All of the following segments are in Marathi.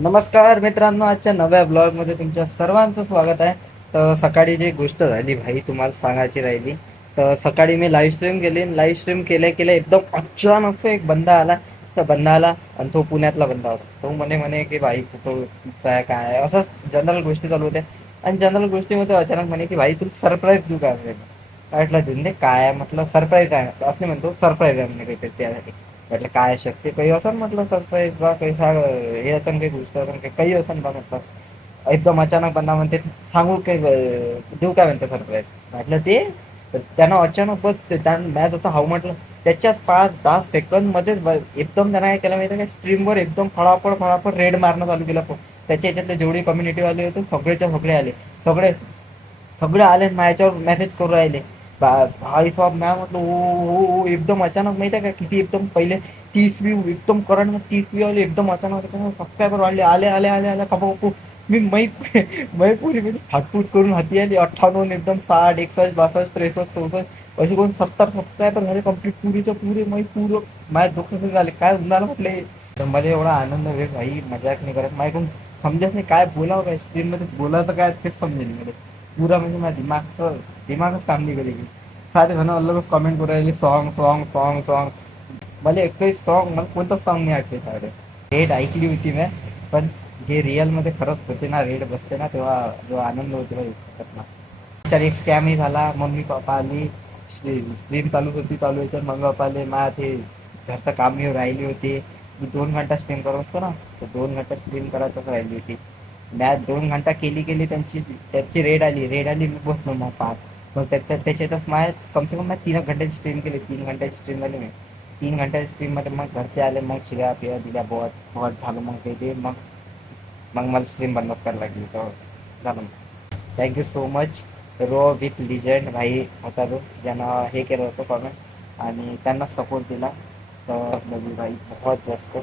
नमस्कार मित्रांनो, आजच्या नव्या ब्लॉग मध्ये तुमच्या सर्वांचं स्वागत आहे. तर सकाळी जी गोष्ट झाली भाई तुम्हाला सांगायची राहिली. तर सकाळी मी लाईव्ह स्ट्रीम केली. लाईव्ह स्ट्रीम केल्या केल्या एकदम अचानक एक बंदा आला. तर बंदा आला आणि तो पुण्यातला बंदा होता. तो म्हणे की भाई कुठं आहे काय आहे, असंच जनरल गोष्टी चालू होत्या. आणि जनरल गोष्टीमध्ये अचानक म्हणे की भाई तुला सरप्राईज देऊ का. म्हटलं देऊन काय आहे, म्हटलं सरप्राईज आहे असं म्हणतो. सरप्राईज आहे म्हणे काही त्यासाठी. म्हटलं काय शक्य काही असं म्हटलं सरप्राईज बा काही सांग हे असं काही गोष्ट असं काही असं बा म्हटलं. एकदम अचानक बंदा म्हणते सांगू काही देऊ काय म्हणते सरप्राईज. म्हटलं ते त्यानं अचानक बस मॅच असं हाव म्हटलं. त्याच्याच 5-10 सेकंद मध्ये एकदम त्यानं काय केलं माहिती का, स्ट्रीमवर एकदम फळाफळ फळाफळ रेड मारणं चालू केलं. त्याच्या याच्यातले जेवढे कम्युनिटी वाले होते सगळेच्या सगळे आले. सगळे सगळे आले माझ्यावर मेसेज करू राहिले. भाई साहेब मॅ म्हटलं ओ एकदम अचानक माहिती आहे का किती एकदम पहिले 30 व्यू एकदम करंट 30 व्यू आले एकदम अचानक. सबस्क्रायबर वाढले आले आले आले आले कपा मी मै पुरी म्हणजे फाटफूट करून हाती आली. 58 एकदम 60 61 62 63 64 असे कोण 70 सबस्क्रायबर झाले कम्प्लीट पुरीच्या पुरे पूर्ण माझ्या डोक्यात झाले. काय होणार म्हटले. तर मला एवढा आनंद भेट भाई मजाक नाही करत. माझ्याकडून समजत नाही काय बोलावं काय स्क्रीन मध्ये बोलायचं काय तेच समजेल मध्ये पुरा म्हणजे माझ्या दिमागच काम नाही करेल. सारे जण अलगच कमेंट करू राहिले सॉन्ग सॉन्ग सॉन्ग सॉन्ग. मला एकही सॉन्ग मला कोणतंच सॉन्ग नाही ऐकले. सारे रेड ऐकली होती मी, पण जे रिअल मध्ये खरंच होते ना रेड बसते ना तेव्हा जो आनंद होते ना. तर एक स्कॅमही झाला. मम्मी पप्पा आली, स्ट्रीम चालू होती चालू होती. मम्मी पप्पा आले मा ते घरचं काम राहिली होती. मी 2 घंटा स्ट्रीम करत असतो ना, तर 2 घंटा स्ट्रीम करायचंच राहिली होती. मॅच 2 घंटा केली त्यांची रेड आली मी बसलो मग पाहत. मग त्याच्यातच माझ्या कमसे कम 3 घंट्याची स्ट्रीम केली. 3 घंट्याची स्ट्रीम झाली मी. 3 घंट्याची स्ट्रीम मध्ये मग घरचे आले, मग शिव्या पिया दिल्या बहुत बहुत झालं. मग ते मग मला स्ट्रीम बंदच करायला लागली. तर झालं. थँक्यू सो मच रो विथ लिजेंड भाई होता तो ज्यानं हे केलं होतं कॉमेंट आणि त्यांना सपोर्ट दिला. तर भाई बहुत जास्त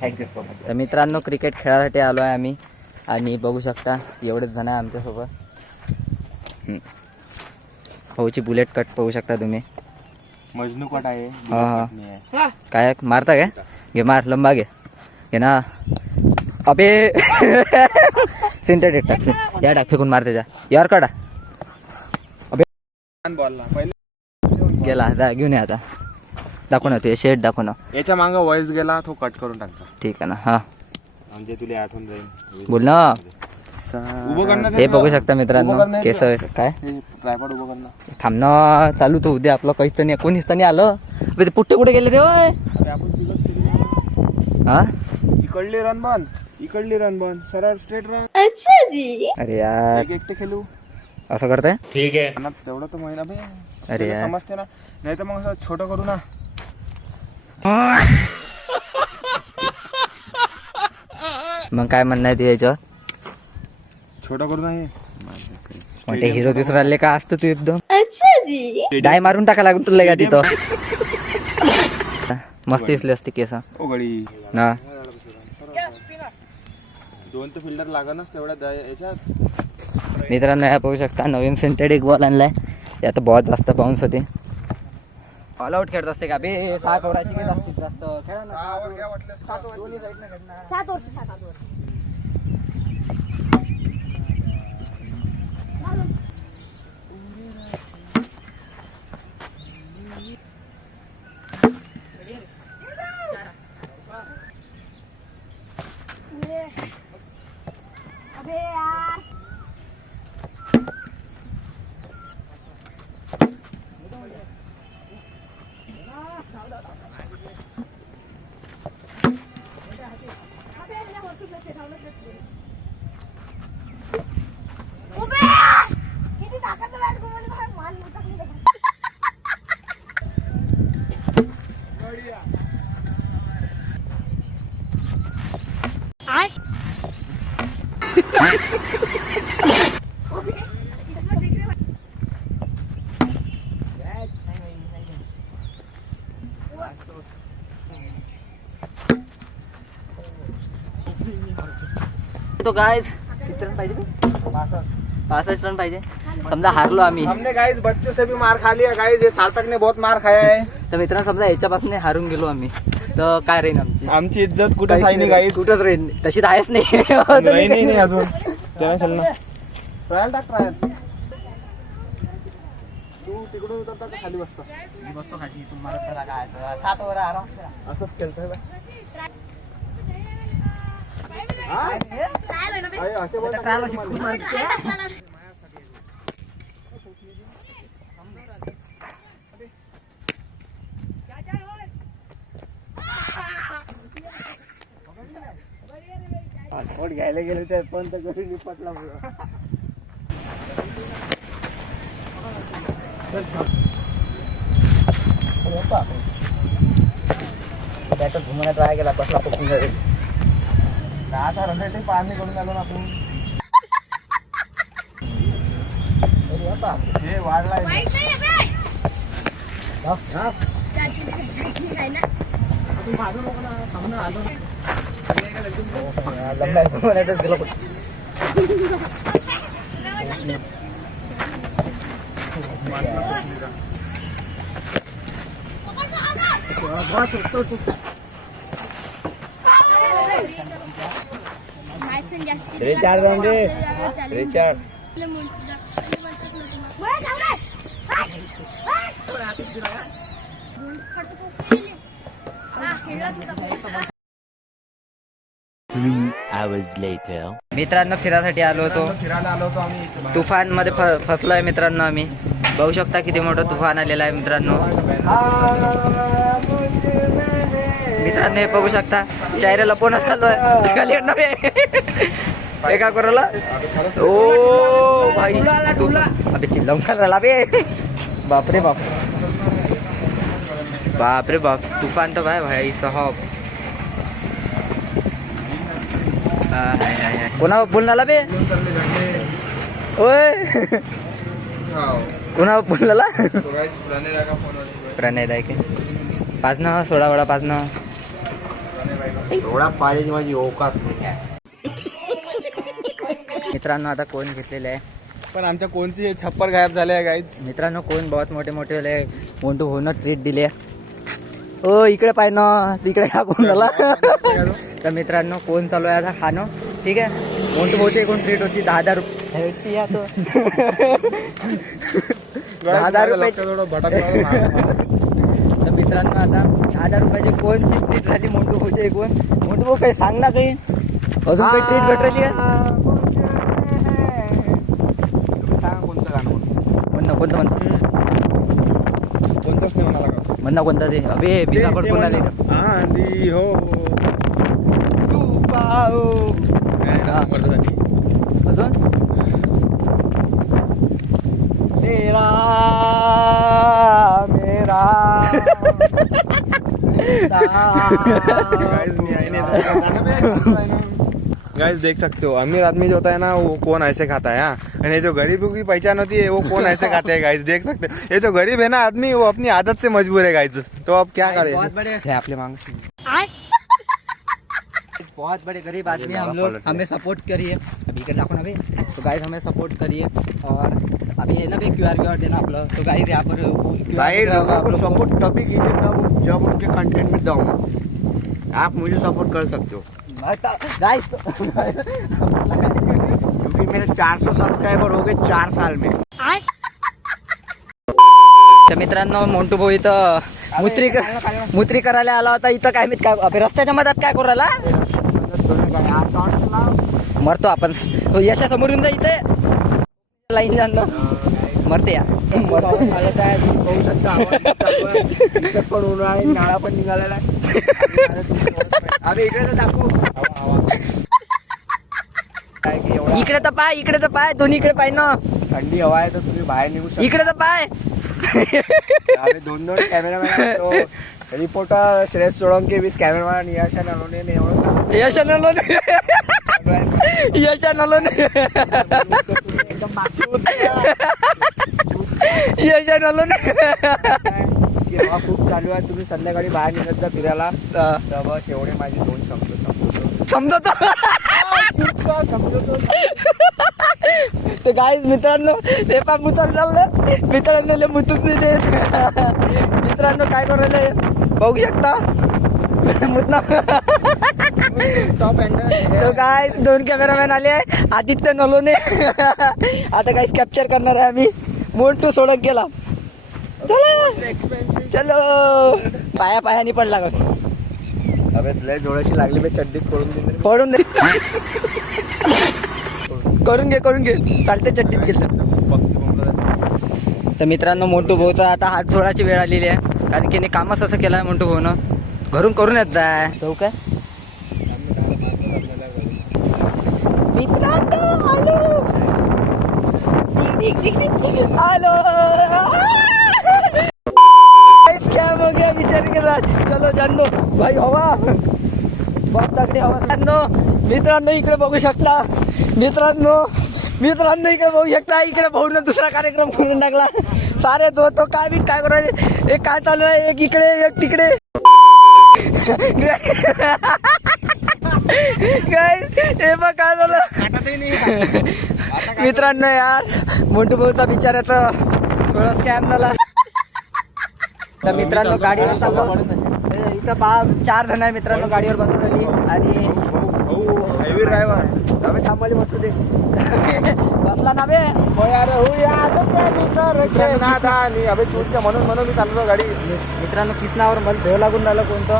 थँक्यू सो मच. तर मित्रांनो क्रिकेट खेळायसाठी आलो आहे आम्ही आणि बघू शकता एवढेच जण आहे आमच्यासोबत. भाऊची बुलेट कट पाहू शकता तुम्ही. मजनू कट आहे. हा काय मारता काय घे मार लंबा घे ना. अबे सिंथेटिक टाक या टाक फेकून मार त्याच्या यार काढा. अबे गेला घेऊन ये आता. दाखव ना ते शेड दाखव ना. याच्या मागं वॉइस गेला तो कट करून टाकचा. ठीक आहे ना. हा म्हणजे तुला आठवण जाईल. बोल ना. उभं करणं हे बघू शकता मित्रांनो केस काय ट्रायपॉड उभं करणं. थांबणं चालू तो उद्या आपलं काहीच नाही कोणीच नाही आलं. ते पुट्टे कुठे गेले रे होय. हा इकडली रन बंद सरळ स्ट्रेट रन. अच्छा जी. अरे यार एकटे खेळू असं करताय. ठीक आहे तेवढं तर महिना बे. अरे यार समजते ना, नाही तर मग असं छोटं करू ना. मग काय म्हणणं आहे तू याच्यावर. छोटं करू नाही मोठे हिरो दिसून राहिले का असतो तू एकदम. अच्छा जी. डाय मारून टाका लागून तुला का तिथं. मस्त दिसली असते केस गडी ना. 2 तर फिल्डर लागणच तेवढ्या याच्यात. मित्रांनो या पाहू शकता नवीन सिंथेटिक बॉल आणलाय. यात बहुत जास्त बाउन्स होते. ऑल आउट खेळत असते का बे. 6 ओव्हरची की जास्तीत जास्त खेळा ना. 7 ओव्हर. अबे यार. किती ताकद आहे मान तो गाइस किती रन पाहिजे. 65 रन पाहिजे. समजा हारलो आम्ही हमने गाइस बच्चों से भी मार खा लिया गाइस. ये सार्थक ने बहुत मार खाया है. तर मित्रांनो समजा याच्यापासून हारून गेलो आम्ही तर काय राहील आमची आमची इज्जत कुठे आहे नाही गाइस. कुठंच राहील तशी तर आहेच नाही. नाही अजून त्याला खेळ ना. ट्रायल टाक ट्रायल. तू तिकडून उतरता का खाली बसतो? बसतो खाली तुम्हाला काय 7 ओव्हर आराम. असंच खेळतोय बा. अरे असे बोल. पासपोर्ट घ्यायला गेले ते पण तर घरी निपटला. बॅटर घुमवण्यात ट्राय केला बसला पकडून जाईल. 10 रनसाठी पाहणी करून आलो ना आपण. हे वाढलाय. लंबा घुमवण्यातच गेलो. रिचार्ज राहून रिचार्ज. मित्रांनो फिरासाठी आलो होतो. फिरायला आलो होतो आम्ही. तुफान मध्ये फसलोय मित्रांनो आम्ही. बघू शकता किती मोठं तुफान आलेलं आहे मित्रांनो. मित्रांनो हे बघू शकता चेहरा लपवून चाललोय. काय का करायला. ओ भाई अबे चिल्लाऊन करायला बे. बापरे बाप. बापरे बाप तुफान तो भाई साहब. कोणा बोलणार बे. ओय कोणा बोलला. प्रणय दाय के पाच ना 16 वडा 5 ना. एवढा पाहिजे माझी ओकात. मित्रांनो आता कोण घेतलेले आहे. पण आमच्या कोणची छप्पर गायब झाले आहे गाईज. मित्रांनो कोण बहुत मोठे मोठे मोठू होणं ट्रीट दिले. हो इकडे पाय ना तिकडे हा कोण झाला. तर मित्रांनो कोण चालू आहे आता खाणं. ठीक आहे मोठे मोठे कोण ट्रीट होती 10,000 रुपये. 10,000 रुपये. तर मित्रांनो आता 10,000 रुपयाची कोणची ट्रीट झाली मोठू भाऊची. कोण मोठू भाऊ काही सांग ना काही अजून काही ट्रीट भेटली आहे. कोणतं गाणं कोणतं कोणतं म्हणतं कोणतंच नाही म्हणाला का. म्हणणं कोणतं ते अबे बिजा पण कोणाला आंधी हो तू पाहू. अजून तेरा मेरा. गाइस देख सकते हो अमीर आदमी जो होता है ना वो कौन ऐसे खाता है. हाँ ये जो गरीबों की पहचान होती है वो कौन ऐसे खाते हैं. गाइस देख सकते हो ये जो गरीब है ना आदमी वो अपनी आदत से मजबूर है गाइस. तो अब क्या करें. बहुत बड़े आपले मांग बहुत बड़े गरीब आदमी हम लोग. हमें सपोर्ट करिए. अभी कर लाखों अभी तो गाइस हमें सपोर्ट करिए. और अभी है ना भी QR देना आप लोग. तो गाइस यहाँ पर सपोर्ट तभी कीजिए जब उनके कंटेंट में दम. आप मुझे सपोर्ट कर सकते हो गाइस. क्योंकि मेरे 400 सब्सक्राइबर हो गए 4 साल में. तर मित्रांनो मोंटू भाऊ इथं मूत्री करायला आला होता. इथं काय मी काय अबे रस्त्याच्या मधात काय करू राहिला. मरतो आपण. यशासमोर येऊन जा इथे लाईन जाणं मरते या. नाळा पण निघालेला. अरे इकडे तर दाखवू. इकडे तर पाय इकडे तर पाय दोन्ही इकडे पाय ना. थंडी हवा आहे तर तुम्ही बाहेर निघू शकता. इकडे तर पाय. आम्ही 2 cameraman. Reporter Shreyas Solanke with cameraman Yash Nalone. यशा नलोने हवा खूप चालू आहे. तुम्ही संध्याकाळी बाहेर निघत जा फिरायला. तर बस एवढे माझे 2 शब्द समजतो. तर काय मित्रांनो हे पा मुचाल चाललं मित्रांनो लय मुतूच नाही देत मित्रांनो काय करायला बघू शकता मुतना तो काय 2 कॅमेरामॅन आले आहे आदित्य नलोने आता काय कॅप्चर करणार आहे आम्ही मोठू सोडत गेला चलो चलो पायाने पडला का अबे लय जोराशी लागली बे चड्डीत पडून दे करून घे चालते चड्डीत गेलं तर मित्रांनो मोठू भाऊचा आता हात जोडायची वेळ आलेली आहे कारण की कामच असं केलं आहे मोठू भाऊनं घरून करून येत जाय तो काय मित्रांनो आलो स्कॅम हो गया विचार के साथ चलो जान दो भाई हवा बहुत तगड़ी हवा मित्रांनो इकडे बघू शकता मित्रांनो इकडे बघू शकता इकडे भाऊनं दुसरा कार्यक्रम करून टाकला सारे तो काय करू राहिले एक काय चालू आहे एक इकडे एक तिकडे हे बघ काय झालं मित्रांनो यार मोठू भाऊचा बिचाराचा थोडा स्कॅम झाला तर मित्रांनो गाडीवर चाललो इथं 4 जण आहे मित्रांनो गाडीवर बसवलेली आणि हायवे ड्रायव्हर थांबवली बसू दे बसला ना बे अबे चूरच्या म्हणून मी चाललो गाडी मित्रांनो किसनावर मला भेव लागून राहिलं कोणतं